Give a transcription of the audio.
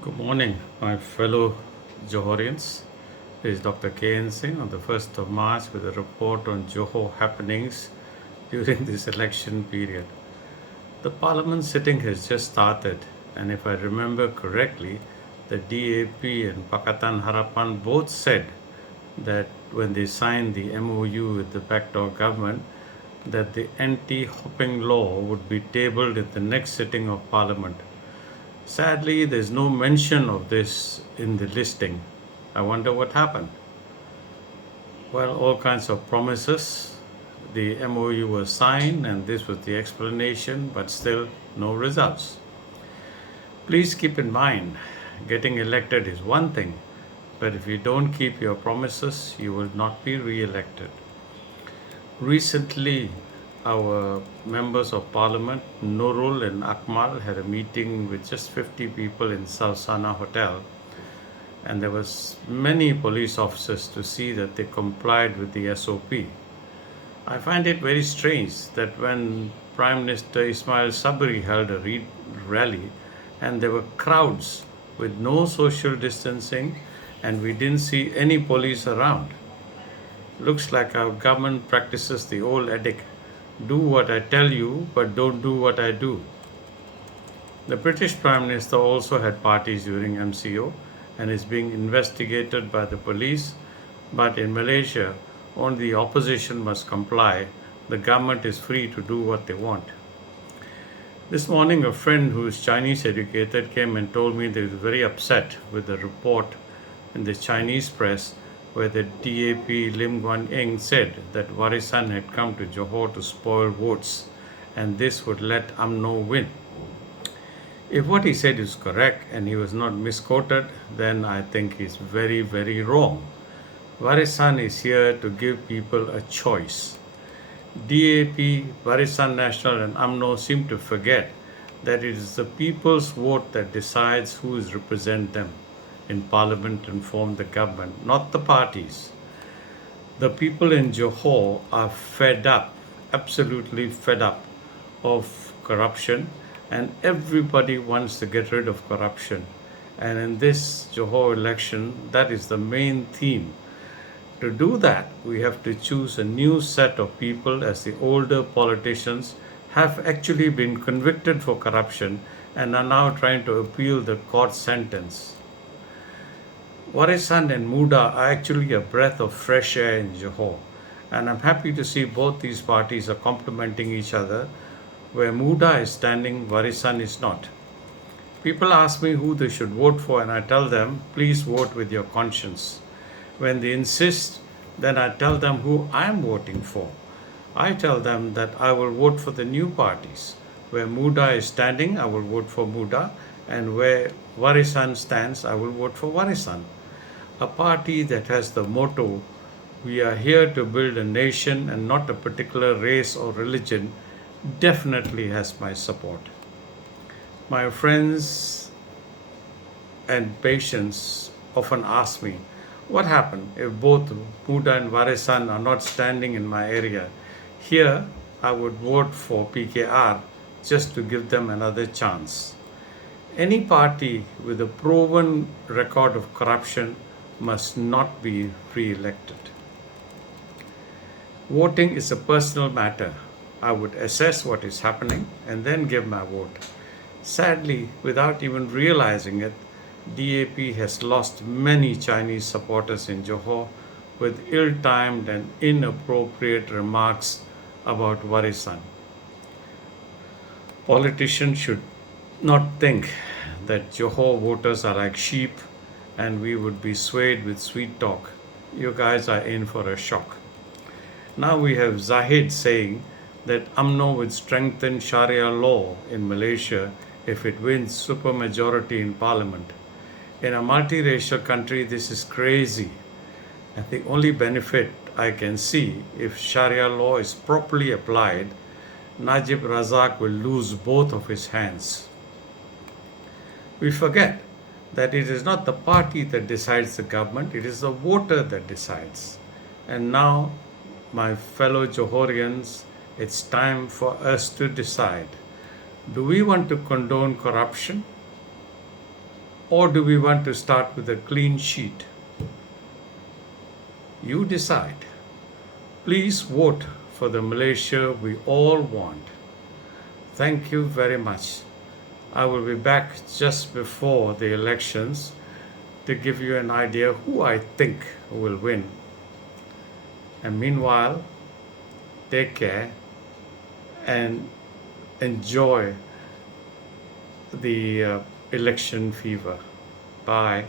Good morning, my fellow Johorians. This is Dr. K.N. Singh on the 1st of March with a report on Johor happenings during this election period. The parliament sitting has just started, and if I remember correctly, the DAP and Pakatan Harapan both said that when they signed the MOU with the backdoor government, that the anti-hopping law would be tabled at the next sitting of parliament. Sadly, there's no mention of this in the listing. I wonder what happened. Well, all kinds of promises. The MOU was signed, and this was the explanation, but still no results. Please keep in mind getting elected is one thing, but if you don't keep your promises, you will not be re elected. Recently, our members of parliament, Nurul and Akmal, had a meeting with just 50 people in Salsana Hotel, and there was many police officers to see that they complied with the SOP. I find it very strange that when Prime Minister Ismail Sabri held a rally and there were crowds with no social distancing and we didn't see any police around. Looks like our government practices the old edict, do what I tell you, but don't do what I do. The British Prime Minister also had parties during MCO and is being investigated by the police, but in Malaysia, only the opposition must comply. The government is free to do what they want. This morning, a friend who is Chinese educated came and told me that he was very upset with the report in the Chinese press where the DAP Lim Guan Eng said that Warisan had come to Johor to spoil votes and this would let UMNO win. If what he said is correct and he was not misquoted, then I think he's very, very wrong. Warisan is here to give people a choice. DAP, Barisan National, and UMNO seem to forget that it is the people's vote that decides who is represent them in parliament and form the government, not the parties. The people in Johor are fed up, absolutely fed up of corruption, and everybody wants to get rid of corruption. And in this Johor election, that is the main theme. To do that, we have to choose a new set of people as the older politicians have actually been convicted for corruption and are now trying to appeal the court sentence. Warisan and Muda are actually a breath of fresh air in Johor, and I'm happy to see both these parties are complementing each other. Where Muda is standing, Warisan is not. People ask me who they should vote for, and I tell them, please vote with your conscience. When they insist, then I tell them who I am voting for. I tell them that I will vote for the new parties. Where Muda is standing, I will vote for Muda, and where Warisan stands, I will vote for Warisan. A party that has the motto, we are here to build a nation and not a particular race or religion, definitely has my support. My friends and patients often ask me, what happened if both Muda and Warisan are not standing in my area? Here, I would vote for PKR just to give them another chance. Any party with a proven record of corruption must not be re elected. Voting is a personal matter. I would assess what is happening and then give my vote. Sadly, without even realizing it, DAP has lost many Chinese supporters in Johor with ill timed and inappropriate remarks about Warisan. Politicians should not think that Johor voters are like sheep and we would be swayed with sweet talk. You guys are in for a shock. Now we have Zahid saying that UMNO would strengthen Sharia law in Malaysia if it wins supermajority in parliament. In a multiracial country, this is crazy. And the only benefit I can see if Sharia law is properly applied, Najib Razak will lose both of his hands. We forget that it is not the party that decides the government, it is the voter that decides. And now, my fellow Johorians, it's time for us to decide. Do we want to condone corruption Or do we want to start with a clean sheet? You decide. Please vote for the Malaysia we all want. Thank you very much. I will be back just before the elections to give you an idea who I think will win. And meanwhile, take care and enjoy the election fever. Bye.